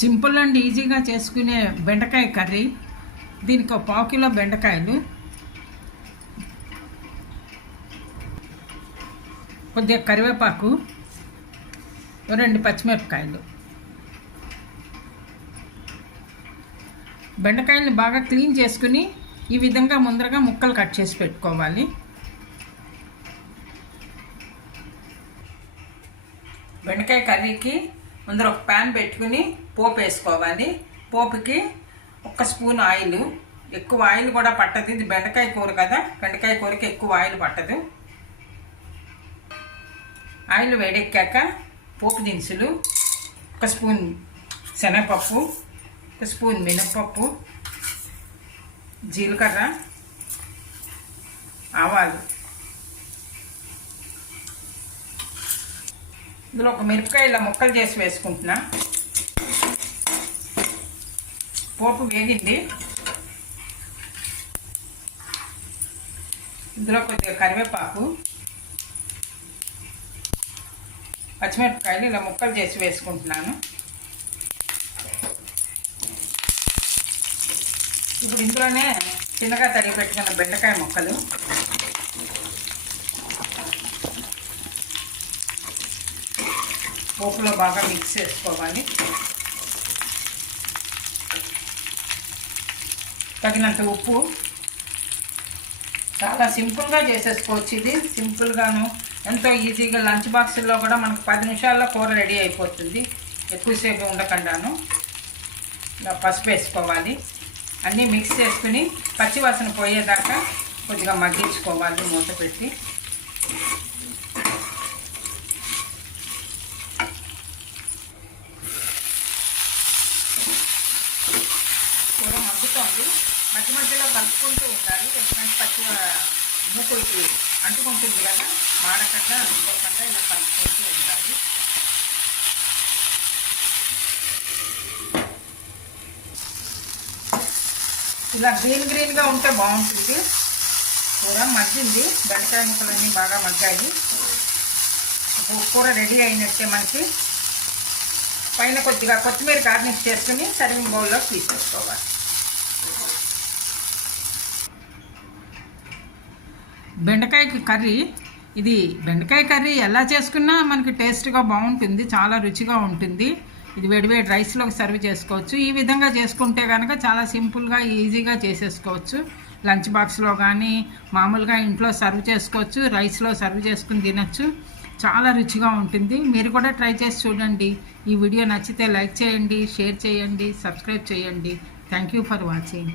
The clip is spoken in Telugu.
సింపుల్ అండ్ ఈజీగా చేసుకునే బెండకాయ కర్రీ. దీనికి ఒక 1/4 కిలో బెండకాయలు, కొద్దిగా కరివేపాకు, 2 పచ్చిమిరపకాయలు. బెండకాయల్ని బాగా క్లీన్ చేసుకుని ఈ విధంగా ముందరగా ముక్కలు కట్ చేసి పెట్టుకోవాలి. బెండకాయ కర్రీకి ముందర ఒక ప్యాన్ పెట్టుకుని పోపు వేసుకోవాలి. పోపుకి 1 స్పూన్ ఆయిల్. ఎక్కువ ఆయిల్ కూడా పట్టదు, ఇది బెండకాయ కూర కదా, బెండకాయ కూరకి ఎక్కువ ఆయిల్ పట్టదు. ఆయిల్ వేడెక్కాక పోపు దినుసులు, 1 స్పూన్ శనగపప్పు, 1 స్పూన్ మినప్పప్పు, జీలకర్ర, ఆవాలు. ఇందులో ఒక మిరపకాయ ఇలా ముక్కలు చేసి వేసుకుంటున్నా. పోపు వేగింది. ఇందులో కొద్దిగా కరివేపాకు, పచ్చిమిరపకాయలు ఇలా ముక్కలు చేసి వేసుకుంటున్నాను. ఇప్పుడు ఇందులోనే చిన్నగా తరిగి పెట్టుకున్న బెండకాయ ముక్కలు, పోపులో బాగా మిక్స్ చేసుకోవాలి. తగినంత ఉప్పు. చాలా సింపుల్గా చేసేసుకోవచ్చు ఇది. సింపుల్గాను ఎంతో ఈజీగా లంచ్ బాక్సుల్లో కూడా మనకు 10 నిమిషాల్లో కూర రెడీ అయిపోతుంది, ఎక్కువసేపు ఉండకుండాను. ఇలా పసుపు వేసుకోవాలి. అన్నీ మిక్స్ చేసుకుని పచ్చివాసన పోయేదాకా కొద్దిగా మగ్గించుకోవాలి మూత పెట్టి. కూర మగ్గుతోంది, మధ్య మధ్యలో కలుపుకుంటూ ఉండాలి. ఎందుకంటే పచ్చి మూకులకి అంటుకుంటుంది కదా, మాడకుండా అంటుకోకుండా ఇలా కలుపుకుంటూ ఉండాలి. ఇలా గ్రీన్గా ఉంటే బాగుంటుంది కూర. మగ్గింది, బెండకాయ ముక్కలన్నీ బాగా మగ్గాయి. కూర రెడీ అయినట్టే. మనకి పైన కొద్దిగా కొత్తిమీర గార్నిష్ చేసుకుని సర్వింగ్ బౌల్లో తీసేసుకోవాలి. బెండకాయ కర్రీ. ఇది బెండకాయ కర్రీ ఎలా చేసుకున్నా మనకి టేస్ట్గా బాగుంటుంది, చాలా రుచిగా ఉంటుంది. ఇది వేడివేడి రైస్లోకి సర్వ్ చేసుకోవచ్చు. ఈ విధంగా చేసుకుంటే కనుక చాలా సింపుల్గా ఈజీగా చేసేసుకోవచ్చు. లంచ్ బాక్స్లో కానీ మామూలుగా ఇంట్లో సర్వ్ చేసుకోవచ్చు, రైస్లో సర్వ్ చేసుకుని తినచ్చు. చాలా రుచిగా ఉంటుంది. మీరు కూడా ట్రై చేసి చూడండి. ఈ వీడియో నచ్చితే లైక్ చేయండి, షేర్ చేయండి, సబ్స్క్రైబ్ చేయండి. Thank you for watching.